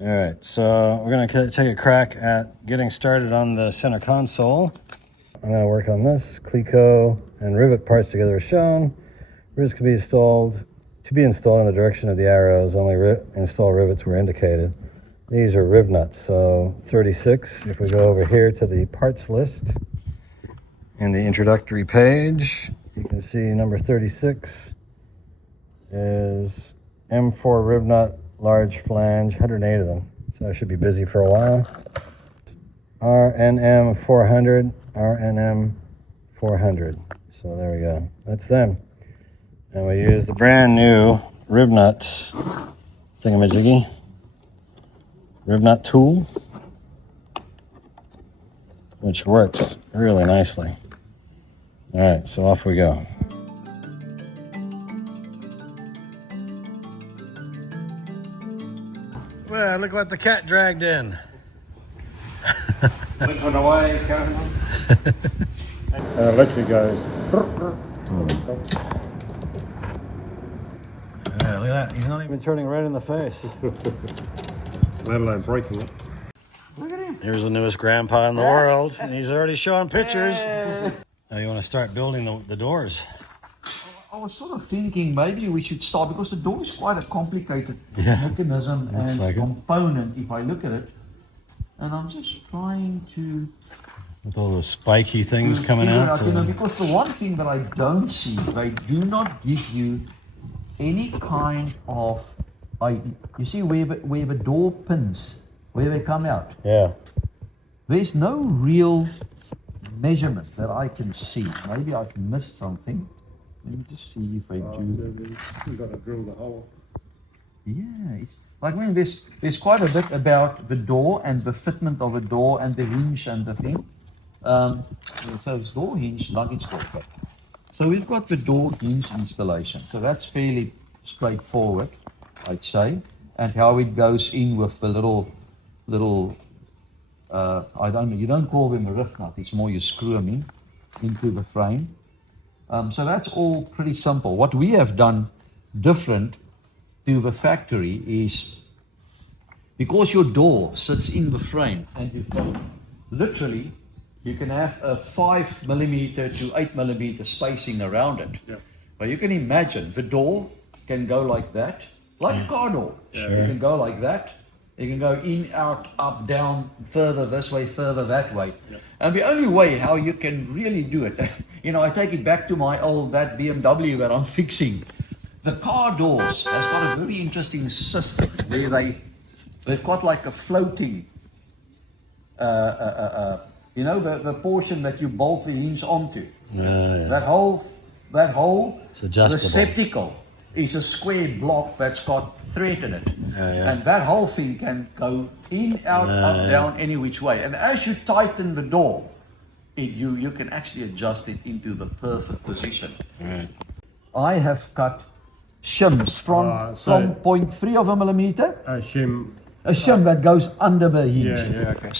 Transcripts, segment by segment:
All right, so we're going to take a crack at getting started on the center console. I'm going to work on this. Cleco and rivet parts together are shown. Rivets can be installed in the direction of the arrows. Only install rivets were indicated. These are riv nuts, so 36. If we go over here to the parts list in the introductory page, you can see number 36 is M4 riv nut, large flange, 108 of them. So I should be busy for a while. RNM 400, RNM 400. So there we go. That's them. And we use the brand new riv nuts thingamajiggy. Riv nut tool, which works really nicely. All right, so off we go. Well, look what the cat dragged in. On the way, he's coming on. And it literally goes. Yeah, look at that. He's not even turning red in the face. Let alone breaking it. Look at him. Here's the newest grandpa in the world, and he's already showing pictures. Now you want to start building the doors. I was sort of thinking maybe we should start, because the door is quite a complicated mechanism and like component if I look at it. And I'm just trying to... With all those spiky things coming out. You know, because the one thing that I don't see, they do not give you any kind of... you see where the door pins, where they come out? Yeah. There's no real measurement that I can see. Maybe I've missed something. Let me just see if I do. You've got to drill the hole. Yeah, it's like when there's quite a bit about the door and the fitment of a door and the hinge and the thing. So it's door hinge, luggage door. So we've got the door hinge installation. So that's fairly straightforward, I'd say. And how it goes in with the little I don't know, you don't call them a rift nut, it's more you screw them into the frame. So that's all pretty simple. What we have done different to the factory is, because your door sits in the frame and you've got literally, you can have a 5mm to 8mm spacing around it. Yeah. But you can imagine the door can go like that, like a car door. Sure. You can go like that. You can go in, out, up, down, further this way, further that way. Yeah. And the only way how you can really do it, you know, I take it back to my that BMW that I'm fixing. The car doors has got a very interesting system where they've got like a floating, you know, the portion that you bolt the hinge onto. Yeah. That whole It's adjustable. receptacle is a square block that's got thread in it. Yeah. And that whole thing can go in, out, up, down, any which way. And as you tighten the door, you can actually adjust it into the perfect position. Right. I have cut shims from 0.3 of a millimeter. A shim. A shim that goes under the hinge. Yeah, okay.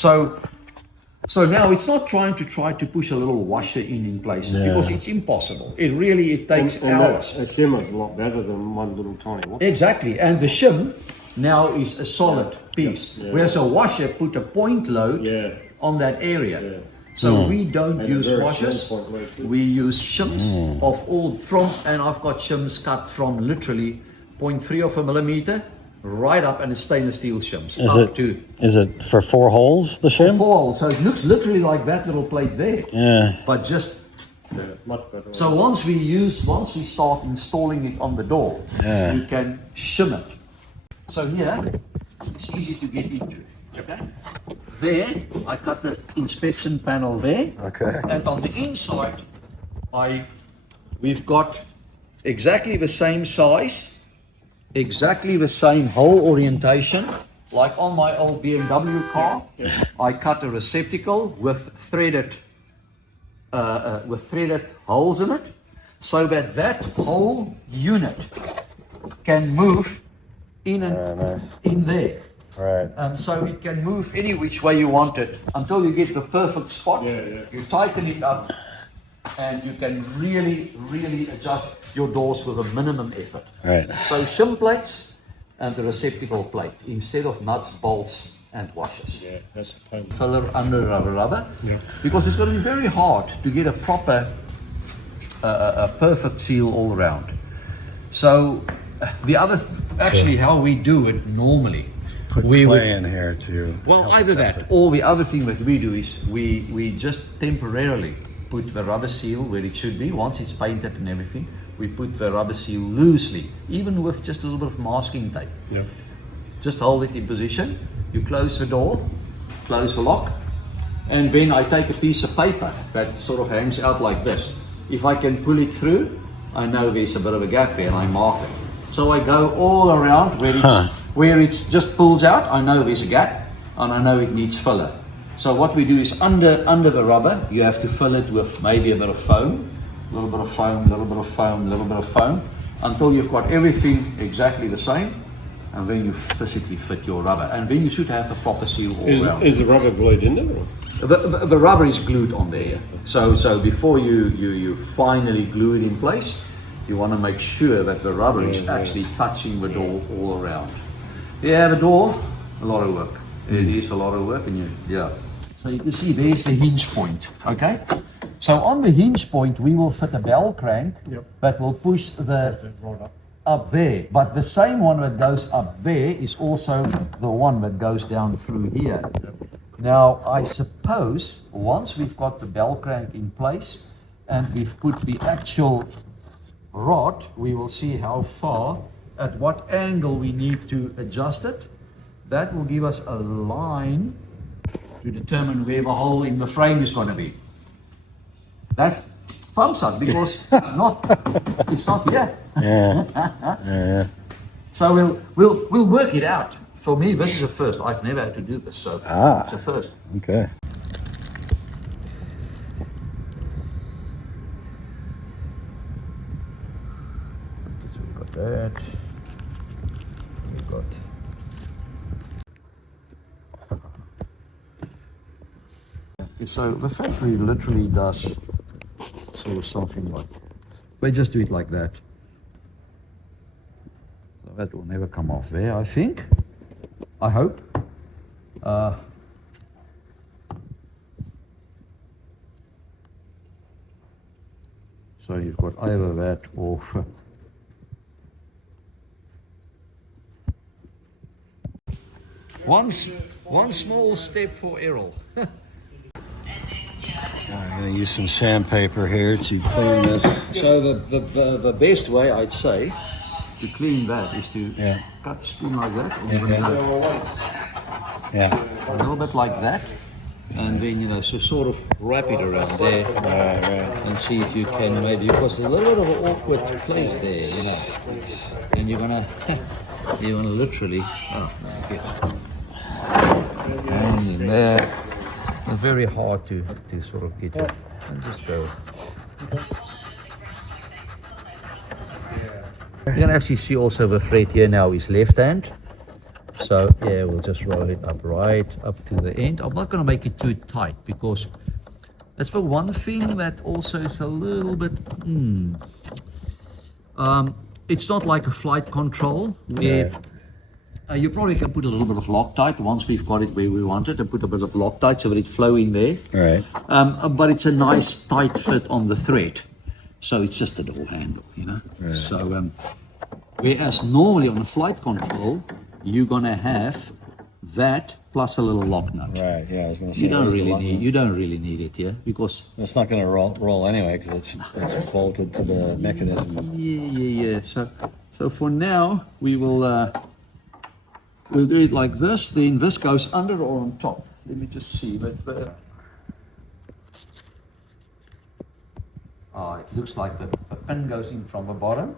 So now it's not trying to push a little washer in places, because it's impossible. It takes hours. A shim is a lot better than one little tiny one. Exactly, and the shim now is a solid piece, whereas a washer put a point load on that area. Yeah. So we don't use washers, we use shims of all and I've got shims cut from literally 0.3 of a millimeter right up, and it's stainless steel shims. Is it for 4 holes, the shim? 4 holes, so it looks literally like that little plate there. Yeah. But just much better. so once we start installing it on the door, you can shim it. So here, it's easy to get into. Okay. There, I cut the inspection panel there. Okay. And on the inside, we've got exactly the same size, exactly the same hole orientation, like on my old BMW car. I cut a receptacle with threaded holes in it, so that whole unit can move in and in there. Right. So it can move any which way you want it until you get the perfect spot. You tighten it up, and you can really adjust your doors with a minimum effort. Right. So shim plates, and the receptacle plate instead of nuts, bolts, and washers. Yeah, that's a pain. Filler under rubber, Yeah. because it's going to be very hard to get a proper, a perfect seal all around. So the other, actually, how we do it normally, Put we clay in here to well, help either test that it. or the other thing that we do is we just temporarily put the rubber seal where it should be. Once it's painted and everything, we put the rubber seal loosely, even with just a little bit of masking tape. Yeah. Just hold it in position. You close the door, close the lock, and then I take a piece of paper that sort of hangs out like this. If I can pull it through, I know there's a bit of a gap there and I mark it. So I go all around where it's just pulls out. I know there's a gap and I know it needs filler. So what we do is under the rubber, you have to fill it with maybe a bit of foam, a little bit of foam, a little bit of foam, a little bit of foam, until you've got everything exactly the same. And then you physically fit your rubber, and then you should have a proper seal all around. Is the rubber glued in there? Or? The rubber is glued on there. So before you finally glue it in place, you want to make sure that the rubber is actually touching the door all around. Yeah, the door, a lot of work. It is a lot of work, and So you can see there's the hinge point. Okay. So on the hinge point, we will fit a bell crank that will push the Right up. up there, but the same one that goes up there is also the one that goes down through here. Now, I suppose once we've got the bell crank in place and we've put the actual rod, we will see how far, at what angle we need to adjust it. That will give us a line to determine where the hole in the frame is going to be. That's thumbs up, because it's not here. Yeah. So we'll work it out. For me, this is a first. I've never had to do this, so it's a first. Okay. So we've got that. We've got. So the factory literally does sort of something like. They just do it like that. So that will never come off there, I think. I hope. So you've got either that or one small step for Errol. I'm going to use some sandpaper here to clean this. So the best way, I'd say, to clean that is to cut the skin like that. Yeah. A little bit like that. And then, so sort of wrap it around there. Right. And see if you can maybe, because there's a little bit of an awkward place there, And you're gonna literally, and in there. They're very hard to sort of get it. And just go. You can actually see also the thread here now is left hand. So yeah, we'll just roll it up right up to the end. I'm not going to make it too tight because that's the one thing that also is a little bit. It's not like a flight control where. You probably can put a little bit of Loctite once we've got it where we want it, and put a bit of Loctite so that it's flowing there. Right. But it's a nice tight fit on the thread, so it's just a door handle, Right. So whereas normally on a flight control, you're gonna have that plus a little lock nut. Right. Yeah. I was going to say You don't really need it, because it's not going to roll anyway because it's bolted to the mechanism. yeah. So for now we will. We'll do it like this, then this goes under or on top. Let me just see. It looks like the pin goes in from the bottom.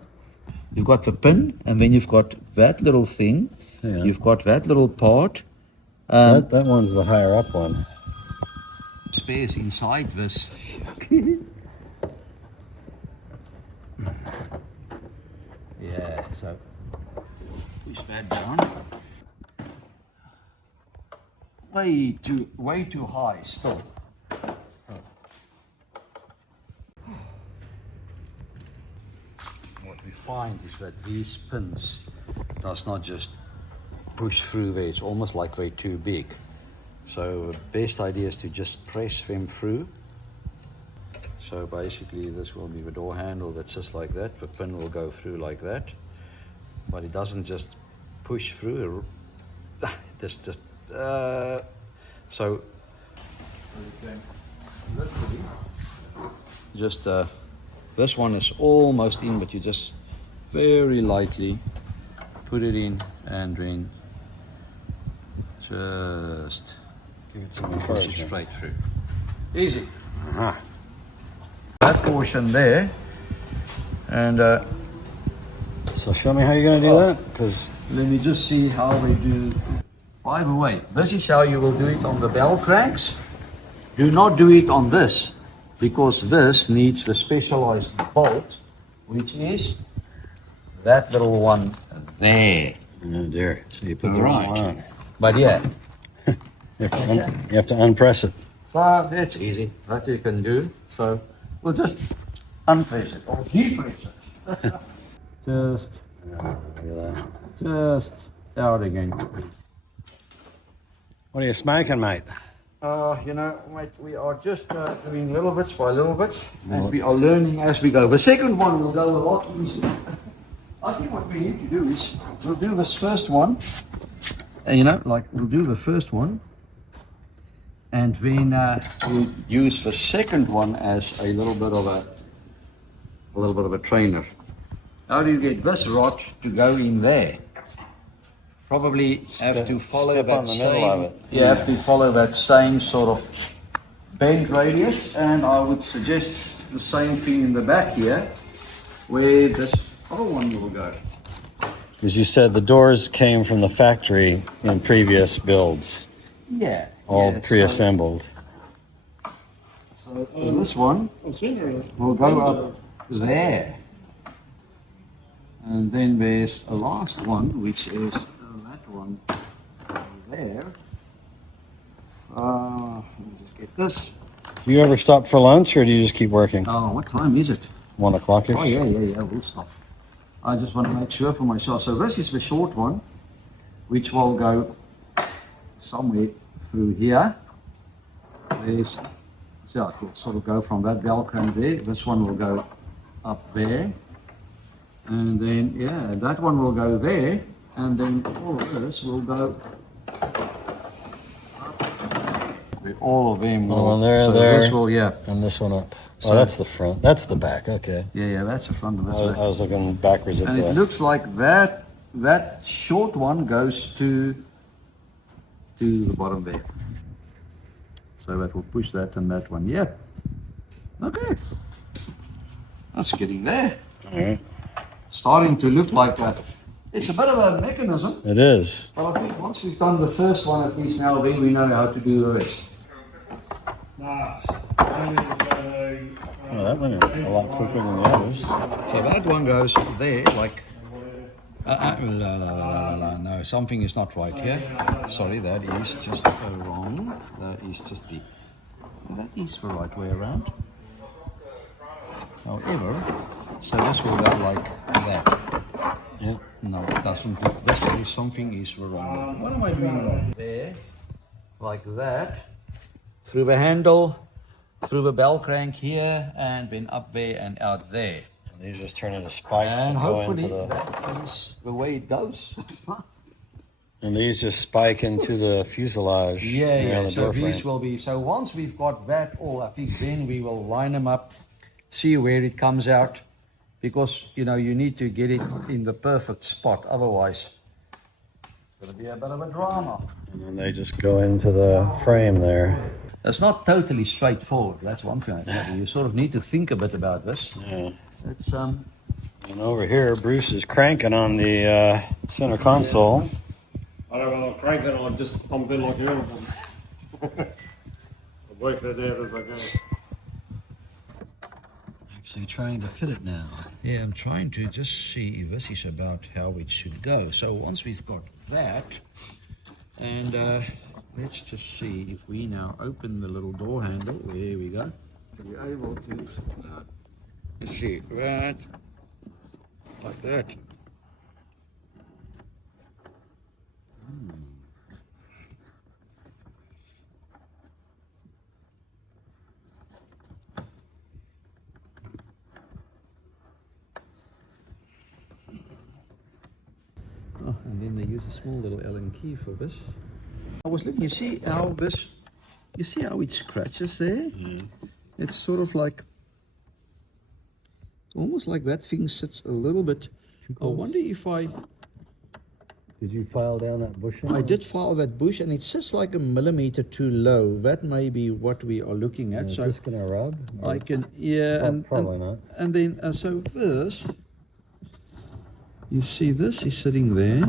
You've got the pin, and then you've got that little thing. Yeah. You've got that little part. That one's the higher up one. Spares inside this. Yeah, so push that down. Way too high still. What we find is that these pins does not just push through there. It's almost like they're too big. So best idea is to just press them through. So basically this will be the door handle that's just like that. The pin will go through like that, but it doesn't just push through. So just this one is almost in, but you just very lightly put it in and then just Give it some push it encouragement. straight through. Easy. Uh-huh. That portion there, and So show me how you're going to do that, because let me just see how they do. By the way, this is how you will do it on the bell cranks. Do not do it on this, because this needs the specialized bolt, which is that little one there. oh dear, so you put the wrong one on. But yeah, You have to unpress it. so that's easy. That you can do. So we'll just unpress it or depress it. Just Look at that. Just out again. What are you smoking, mate? You know, mate, we are just doing little bits by little bits, and we are learning as we go. The second one will go a lot easier. I think what we need to do is we'll do this first one, you know, like we'll do the first one, and then we'll use the second one as a little bit of a trainer. How do you get this rod to go in there? Probably have to follow step that on the middle of same. it. You have to follow that same sort of bend radius, and I would suggest the same thing in the back here, where this other one will go. Because you said the doors came from the factory in previous builds, Yeah. all yeah, pre-assembled. So this one will go up there, and then there's a last one, which is that one there. Let me just get this. Do you ever stop for lunch, or do you just keep working? Oh, what time is it? 1 o'clock-ish? Oh yeah, we'll stop. I just want to make sure for myself. So this is the short one, which will go somewhere through here. There's, so it will sort of go from that velcro there. This one will go up there. And then, yeah, that one will go there. And then all of this will go all of them will. Oh, there, so there. This will, yeah. And this one up. So- Oh, that's the front. That's the back. Okay. Yeah, that's the front of I this was, way. I was looking backwards at And it the. looks like that short one goes to the bottom there. So that will push that and that one. Yeah. Okay. That's getting there. All right. Starting to look like that. It's a bit of a mechanism, It is. but I think once we've done the first one, at least now then we know how to do the rest. Oh, that went in a lot quicker than the others. So that one goes there, like. No, something is not right here. Sorry, that is just wrong. That is just that is the right way around. However, so this will go like that. Yeah. No, it doesn't. This is something is the wrong way. What am I doing wrong? There, like that, through the handle, through the bell crank here, and then up there and out there. And these just turn into spikes And and go hopefully into the. that is the way it goes. And these just spike into the fuselage around the So door these frame. will be. So once we've got that all, I think then we will line them up, see where it comes out, because you know you need to get it in the perfect spot. Otherwise, it's going to be a bit of a drama. And then they just go into the frame there. It's not totally straightforward. That's one thing I think. You sort of need to think a bit about this. Yeah. It's And over here, Bruce is cranking on the center console. I don't know, crank it, I'll just pump in like you. I'm working it out as I go. Actually trying to fit it now. Yeah, I'm trying to just see if this is about how it should go. So once we've got that, and let's just see if we now open the little door handle. There we go. To be able to, let's see, right, like that. And then they use a small little Allen key for this. I was looking, you see how it scratches there? It's sort of like, almost like that thing sits a little bit. I wonder if Did you file down that bush? I did file that bush, and it sits like a millimeter too low. That may be what we are looking at. Is so this going to rub? I can, yeah, Probably not. And then, so this, you see this is sitting there.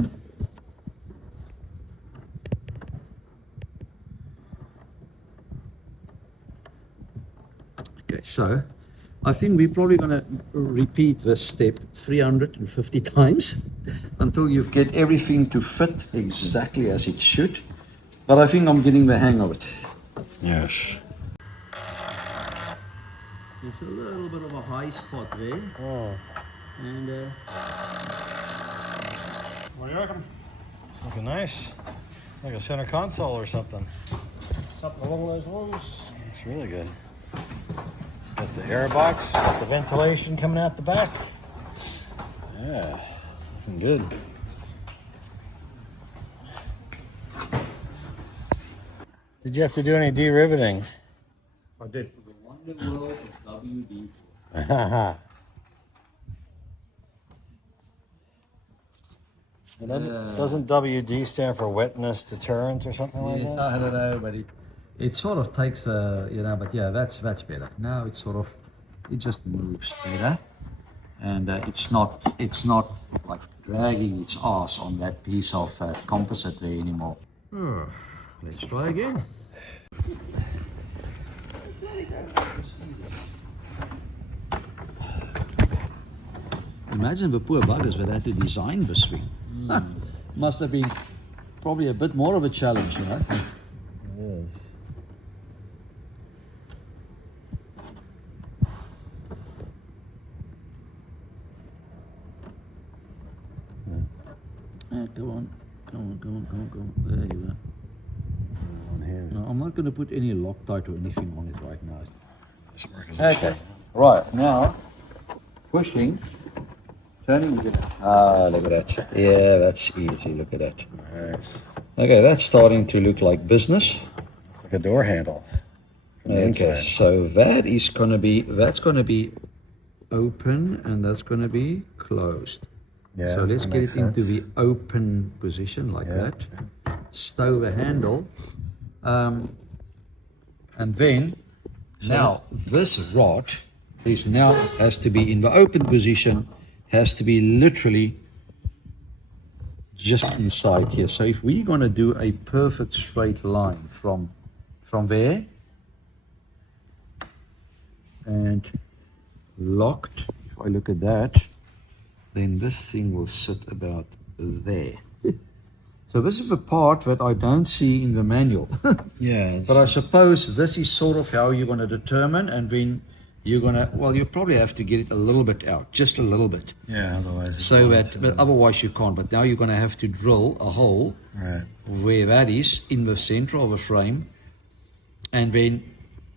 Okay, so I think we're probably going to repeat this step 350 times until you get everything to fit exactly as it should. But I think I'm getting the hang of it. Yes. There's a little bit of a high spot there. Oh, And What do you reckon? it's looking nice. It's like a center console or something. Something along those lines. It's really good. Got the air box, got the ventilation coming out the back. Yeah, looking good. Did you have to do any de-riveting? I did. the Wonder World of WD. Doesn't WD stand for wetness deterrent or something like that? I don't know, but it sort of takes but yeah, that's better. Now it just moves better, and it's not like dragging its ass on that piece of composite there anymore. Let's try again. Imagine the poor buggers that had to design this thing. Must have been probably a bit more of a challenge, you know. It is. Go on. There you go. On here. No, I'm not going to put any Loctite or anything on it right now. This work is a Okay, right, now, pushing, turning, look at that. Look at that. Yeah, that's easy, look at that. Nice. Okay, that's starting to look like business. It's like a door handle from the Okay, inside. so that's going to be open, and that's going to be closed. Yeah, So let's that get makes it into sense. the open position like that. Stow the handle. And then, now this rod has to be in the open position, has to be literally just inside here. So if we're going to do a perfect straight line from there and locked, if I look at that, then this thing will sit about there. So this is the part that I don't see in the manual. Yeah. But I suppose this is sort of how you're going to determine, and then you're going to, well, you probably have to get it a little bit out, just a little bit. Yeah, otherwise. So that, but otherwise you can't. But now you're going to have to drill a hole Right. where that is in the center of the frame, and then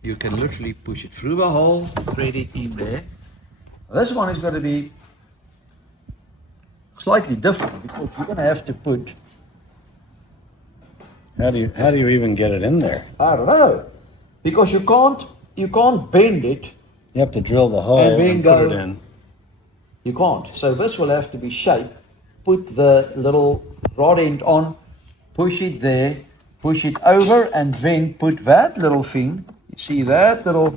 you can literally push it through the hole, thread it in there. This one is going to be slightly different because you're going to have to put, How do you even get it in there? I don't know, because you can't bend it. You have to drill the hole And then and go- put it in. You can't. So this will have to be shaped. Put the little rod end on, push it there, push it over, and then put that little thing. You see that little,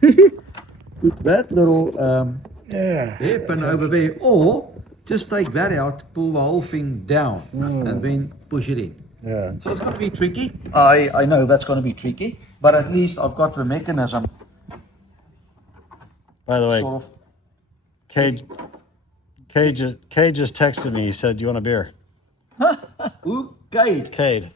put that little hairpin over there, or just take that out, pull the whole thing down, and then push it in. Yeah. So it's going to be tricky. I know that's going to be tricky, but at least I've got the mechanism By the way, sort of. Cade just texted me. He said, "You want a beer?" Ooh, Cade. Cade.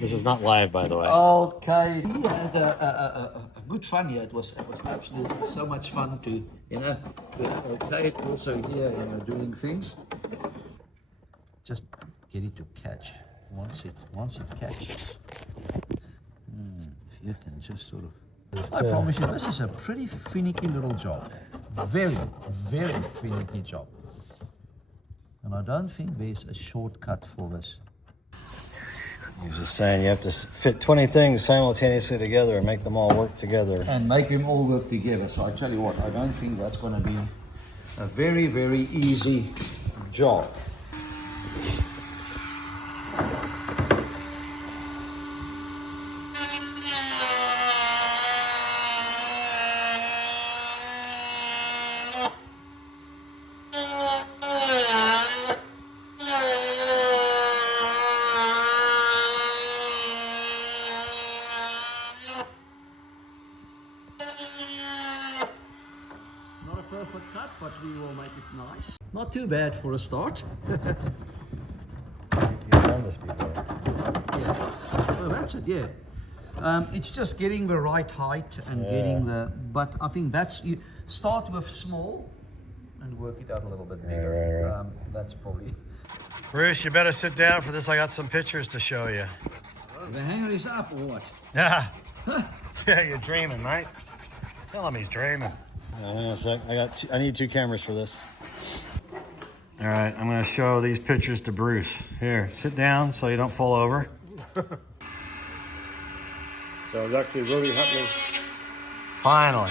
This is not live, by the way. Okay, he had a good fun here. It was absolutely so much fun to to Cade also here doing things. Just get it to catch once it catches. If you can just sort of. I promise you, this is a pretty finicky little job. Very, very finicky job. And I don't think there's a shortcut for this. He's just saying you have to fit 20 things simultaneously together and make them all work together. And make them all work together. So I tell you what, I don't think that's going to be a very, very easy job. Not a perfect cut, but we will make it nice. Not too bad for a start. You've done this before. Yeah, so that's it, yeah. It's just getting the right height and getting the, but I think that's, you start with small and work it out a little bit bigger. Right. That's probably. Bruce, you better sit down for this. I got some pictures to show you. The hanger is up or what? Yeah. Yeah, you're dreaming, mate. Tell him he's dreaming. Hang on a sec. I need 2 cameras for this. All right, I'm going to show these pictures to Bruce. Here, sit down so you don't fall over. So it's actually really happening. Finally.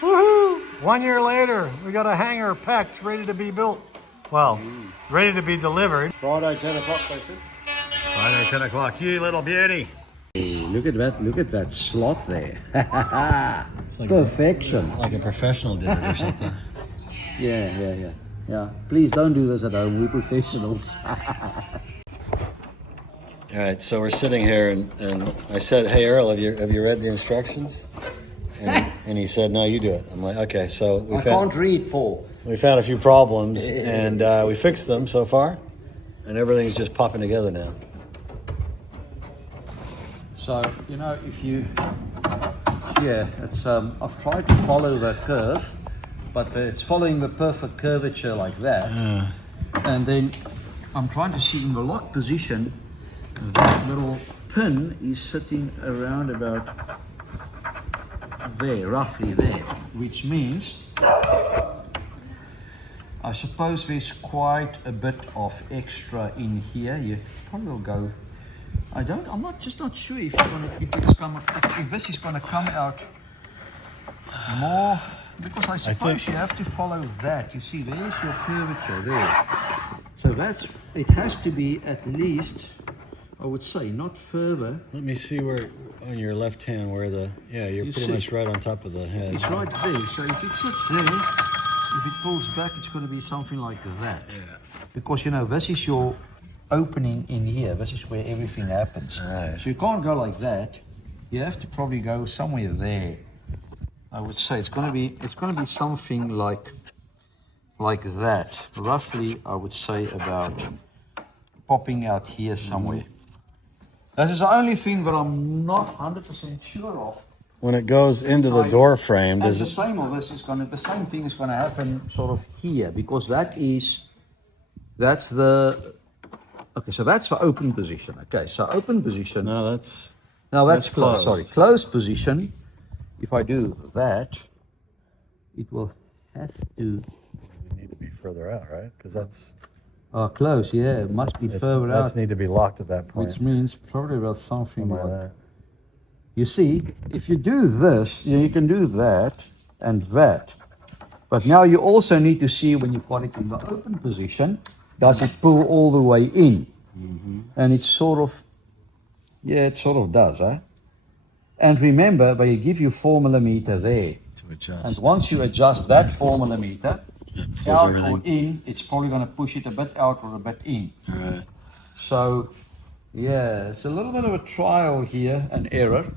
Woohoo! 1 year later, we got a hangar packed, ready to be built. Well, ready to be delivered. Friday, 10 o'clock, they said. Friday, 10 o'clock. You little beauty. Hey, look at that slot there. It's like Perfection. like a professional did it or something. Yeah. Please don't do this at home. We're professionals. All right, so we're sitting here, and I said, "Hey, Errol, have you read the instructions?" And he said, "No, you do it." I'm like, "Okay." So I can't read, Paul. we found a few problems, and we fixed them so far, and everything's just popping together now. So, you know, it's I've tried to follow the curve, but it's following the perfect curvature like that. And then I'm trying to see in the lock position, that little pin is sitting around about there, roughly there, which means I suppose there's quite a bit of extra in here. You probably will go. I'm not sure if this is gonna come out more, because I suppose you have to follow that. You see, there's your curvature there. So it has to be at least, I would say, not further. Let me see where on your left hand where you're pretty much right on top of the head. It's right there. So if it sits there, if it pulls back, it's going to be something like that. Yeah. Because, you know, this is your opening in here. This is where everything happens. Right. So you can't go like that. You have to probably go somewhere there. I would say it's going to be something like that. Roughly, I would say about popping out here somewhere. That is the only thing that I'm not 100% sure of. When it goes into the door frame, And the same thing is gonna happen sort of here, because that's the open position. Okay, so open position. No, that's closed. Sorry, closed position. If I do that, it will have to. We need to be further out, right? Because that's close. Yeah, it must be further out. That's need to be locked at that point. Which means probably about something like that. You see, if you do this, you can do that and that. But now you also need to see, when you've got it in the open position, does it pull all the way in? Mm-hmm. And it sort of does, huh? And remember, they give you 4mm there. To adjust. And once you adjust that 4mm, pulls out everything. or in, it's probably going to push it a bit out or a bit in. All right. So, yeah, it's a little bit of a trial here and error.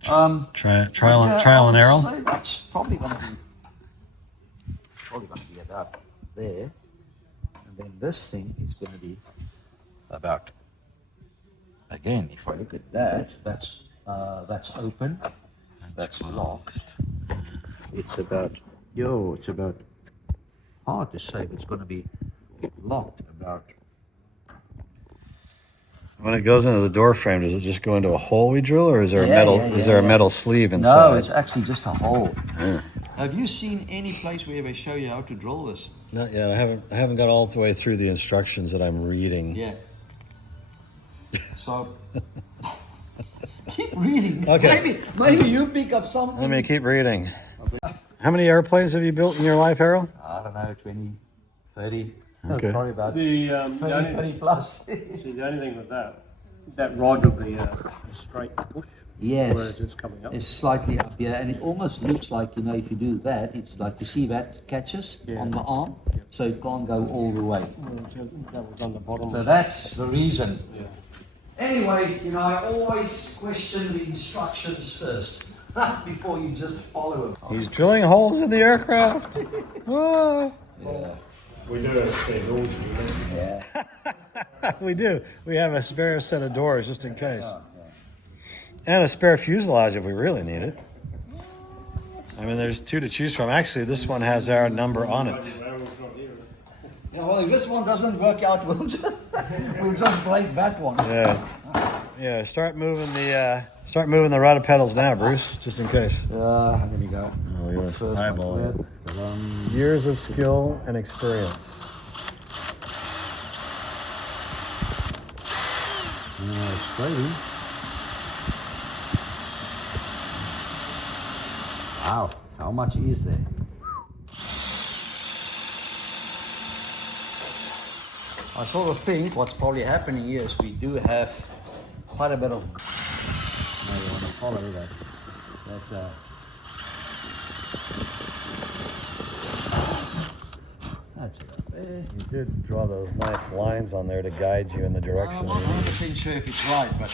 Trial and error. So that's probably going to be about there, and then this thing is going to be about. Again, if I look at that, that's open. That's locked. It's about hard to say, but it's going to be locked about When it goes into the door frame, does it just go into a hole we drill, or is there a Yeah, metal? yeah, Is yeah, there a yeah. metal sleeve inside? No, it's actually just a hole. Yeah. Have you seen any place where they show you how to drill this? Not yet. I haven't got all the way through the instructions that I'm reading. Yeah. So keep reading. Okay. Maybe you pick up something. Let me keep reading. How many airplanes have you built in your life, Errol? I don't know, 20, 30. Okay. Probably about The 20, 30 plus. see, the only thing with that rod will be a straight push. Yes. Whereas it's coming up. It's slightly up here, and it almost looks like, you know, if you do that, it's like, you see that catches on the arm, so it can't go all the way. So that was on the bottom. So that's the reason. Yeah. Anyway, you know, I always question the instructions first, before you just follow them. He's drilling holes in the aircraft. Ah. Yeah. We do have spare doors. Yeah. We do. We have a spare set of doors just in case. And a spare fuselage if we really need it. I mean, there's two to choose from. Actually, this one has our number on it. Yeah, well, if this one doesn't work out, we'll just break that one. Yeah. Yeah, start moving the rudder pedals now, Bruce, just in case. There we go. Oh, look at this eyeball it. Years of skill and experience. Wow, how much is there? I sort of think what's probably happening here is we do have quite a bit of. No, you want to follow that. That's it. You did draw those nice lines on there to guide you in the direction. I'm not 100% sure if it's right, but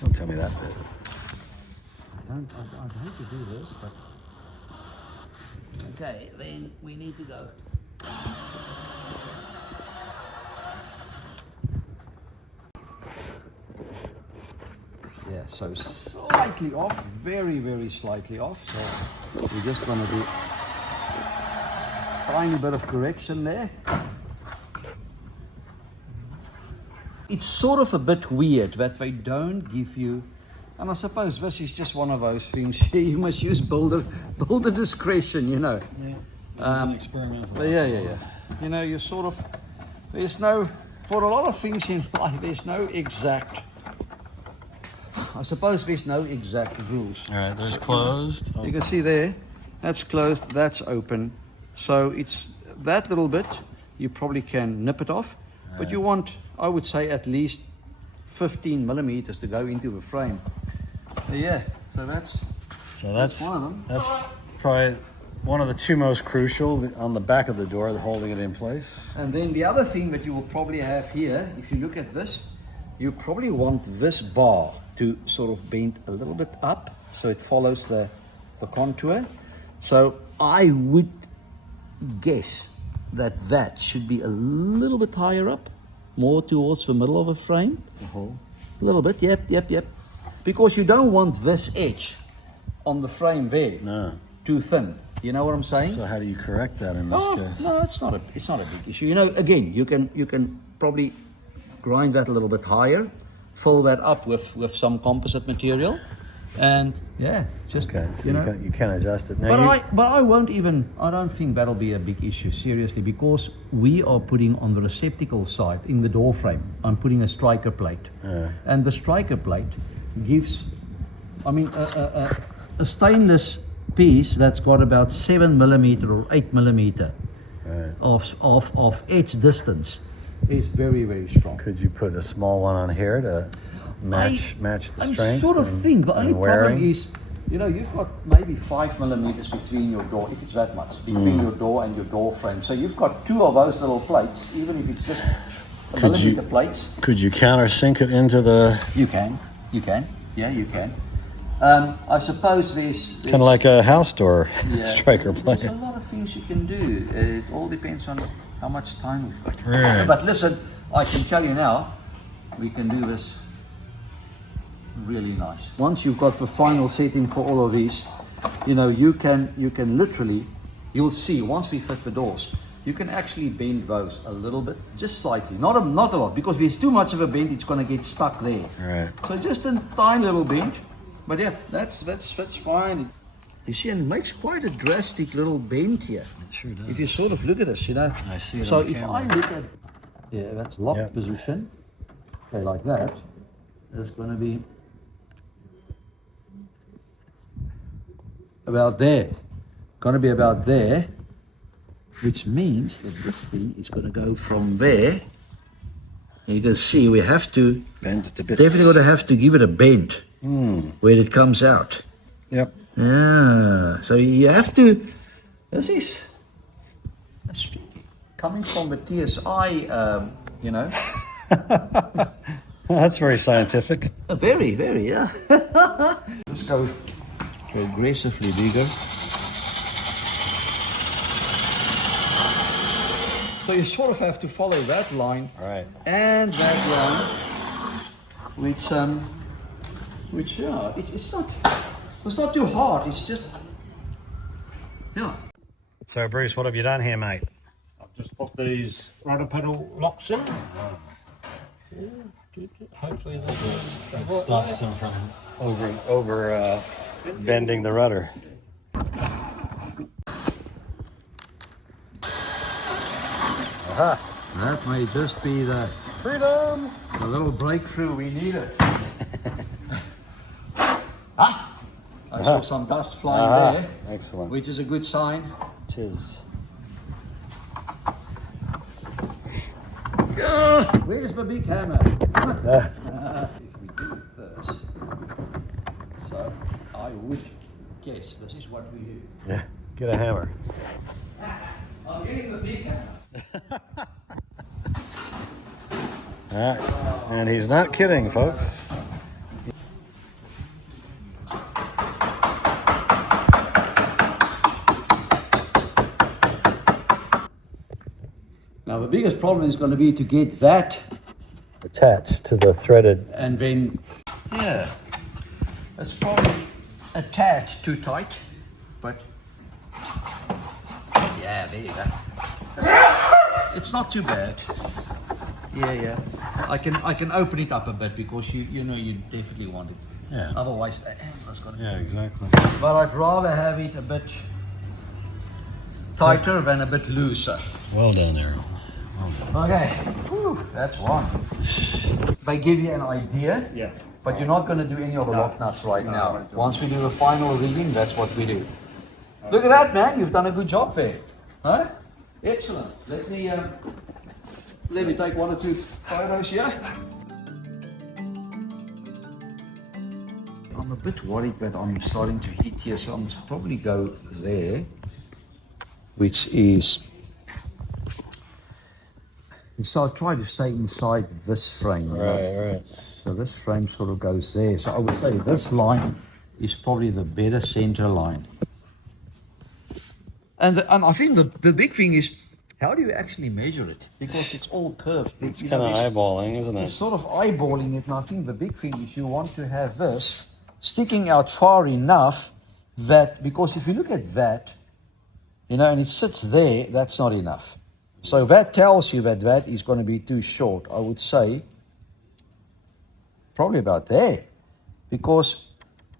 Don't tell me that bit. I'd hate to do this, but okay, then we need to go. Yeah, so slightly off, very, very slightly off. So we're just going to do a tiny bit of correction there. It's sort of a bit weird that they don't give you, and I suppose this is just one of those things you must use builder discretion, you know. Yeah. Experimental. Yeah. You know, you sort of, there's no, for a lot of things in life, there's no exact, I suppose there's no exact rules. All right, there's closed. You can see there, that's closed, that's open. So it's that little bit, you probably can nip it off, but you want, I would say, at least 15 millimeters to go into the frame. Yeah, so that's one of them. That's probably one of the two most crucial on the back of the door, holding it in place. And then the other thing that you will probably have here, if you look at this, you probably want this bar to sort of bend a little bit up so it follows the contour. So I would guess that should be a little bit higher up, more towards the middle of a frame. The hole. A little bit, yep. Because you don't want this edge on the frame there too thin. You know what I'm saying? So how do you correct that in this case? No, it's not a big issue. You know, again, you can probably grind that a little bit higher, fill that up with some composite material, and yeah, just Okay, so you know. you can adjust it. Now But I don't think that'll be a big issue, seriously, because we are putting on the receptacle side, in the door frame, I'm putting a striker plate. And the striker plate gives, I mean, a stainless piece that's got about 7 millimeter or 8 millimeter of edge distance is very, very strong. Could you put a small one on here to match the I strength? sort of think the only problem wearing? is, you know, you've got maybe 5 millimeters between your door, if it's that much, between your door and your door frame. So you've got two of those little plates, even if it's just millimeter plates. Could you countersink it into the... You can. Yeah, you can. I suppose there's Kind of like a house door striker plate. There's a lot of things you can do. It all depends on how much time we've got. Right. But listen, I can tell you now, we can do this really nice. Once you've got the final setting for all of these, you know, you can literally, you'll see once we fit the doors, you can actually bend those a little bit, just slightly, not a lot, because if there's too much of a bend, it's going to get stuck there. Right. So just a tiny little bend, but yeah, that's fine. You see, and it makes quite a drastic little bend here. It sure does. If you sort of look at this, you know. I see it So on the if camera. I look at, yeah, that's locked Yep. position. Okay, like that. It's going to be about there. Going to be about there, which means that this thing is going to go from there. You can see we have to Bend it a bit. definitely going to have to give it a bend where it comes out. Yep. Yeah, so you have to. This is that's coming from the TSI, you know. That's very scientific. Very, very, yeah. Let's go progressively bigger. So you sort of have to follow that line Right. and that line, which yeah, it's not too hard. It's just yeah. So, Bruce, what have you done here, mate? I've just put these rudder pedal locks in. Hopefully this It stops them from over bending the rudder. Aha! That may just be the Freedom! little breakthrough we needed. I saw some dust flying there, Excellent. which is a good sign. Tis. Where's the big hammer? If we do this, so I would guess this is what we do. Yeah. Get a hammer. I'm getting the big hammer. And he's not kidding, folks. Now the biggest problem is going to be to get that, Attached to the threaded. and then yeah, it's probably attached too tight, but yeah, there you go. It's not too bad. Yeah. I can open it up a bit because you know you definitely want it. Yeah. Otherwise the angle's gonna. Yeah, exactly. But I'd rather have it a bit tighter than a bit looser. Well done, Errol. Okay, whew, that's one. They give you an idea, Yeah. but you're not going to do any of the lock nuts right now. Once we do the final rigging, that's what we do. Look at that, man! You've done a good job there, huh? Excellent. Let me take one or two photos here. I'm a bit worried that I'm starting to hit here, so I must probably go there, which is. So I'll try to stay inside this frame. Right. So this frame sort of goes there. So I would say this line is probably the better center line. And I think the big thing is, how do you actually measure it? Because it's all curved. It's kind of eyeballing, isn't It's it? sort of eyeballing it. And I think the big thing is you want to have this sticking out far enough that, because if you look at that, you know, and it sits there, that's not enough. So that tells you that that is going to be too short. I would say probably about there, because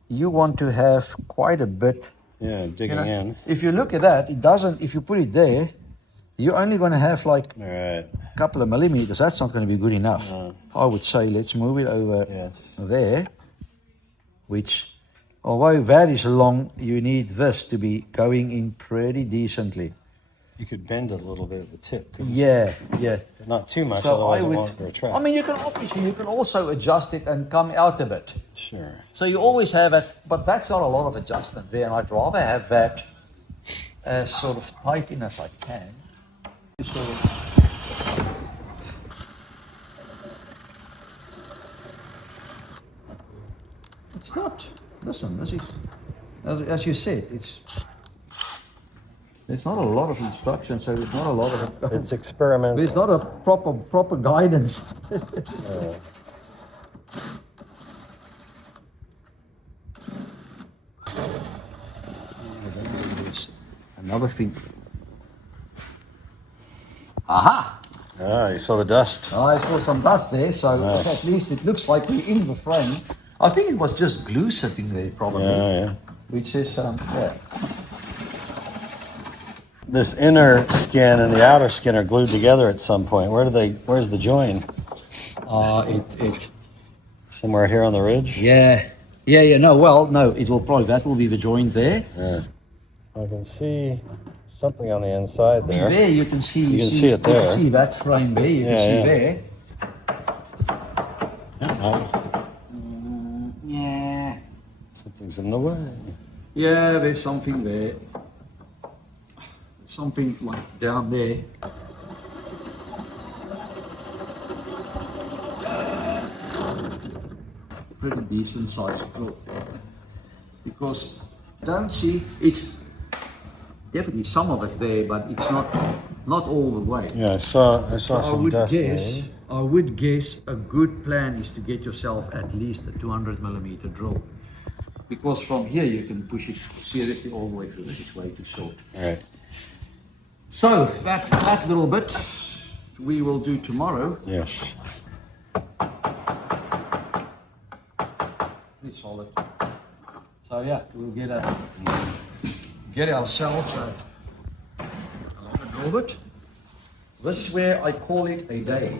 you want to have quite a bit. Yeah, digging in. If you look at that, it doesn't. If you put it there, you're only going to have like All right. a couple of millimeters. That's not going to be good enough. I would say let's move it over Yes. there, which, although that is long, you need this to be going in pretty decently. You could bend it a little bit at the tip. couldn't you? Yeah. But not too much, So otherwise I it would- won't retract. I mean, you can also adjust it and come out a bit. Sure. So you always have it, but that's not a lot of adjustment there. And I'd rather have that as sort of tight in as I can. Sort of. It's not. Listen, this is, as you said, there's not a lot of instruction, so there's not a lot of. It's experimental. There's not a proper guidance. Another thing. Aha! Ah, you saw the dust. I saw some dust there, so Nice. at least it looks like we're in the frame. I think it was just glue sitting there, probably. Yeah. Which is, yeah. This inner skin and the outer skin are glued together at some point. Where's the join? Somewhere here on the ridge? Yeah, no, that will be the joint there. Yeah. I can see something on the inside there. There you can see. You can see it there. You can see that frame there. You can see there. Yeah. Something's in the way. Yeah, there's something there. Something like down there. Pretty decent size drill. Because don't see, it's definitely some of it there, but it's not all the way. Yeah, I saw some dust. I would guess a good plan is to get yourself at least a 200mm drill. Because from here you can push it seriously all the way through. It's way too short. All right. So that little bit we will do tomorrow. Yes. Pretty solid. So yeah, we'll get ourselves a drill bit. This is where I call it a day.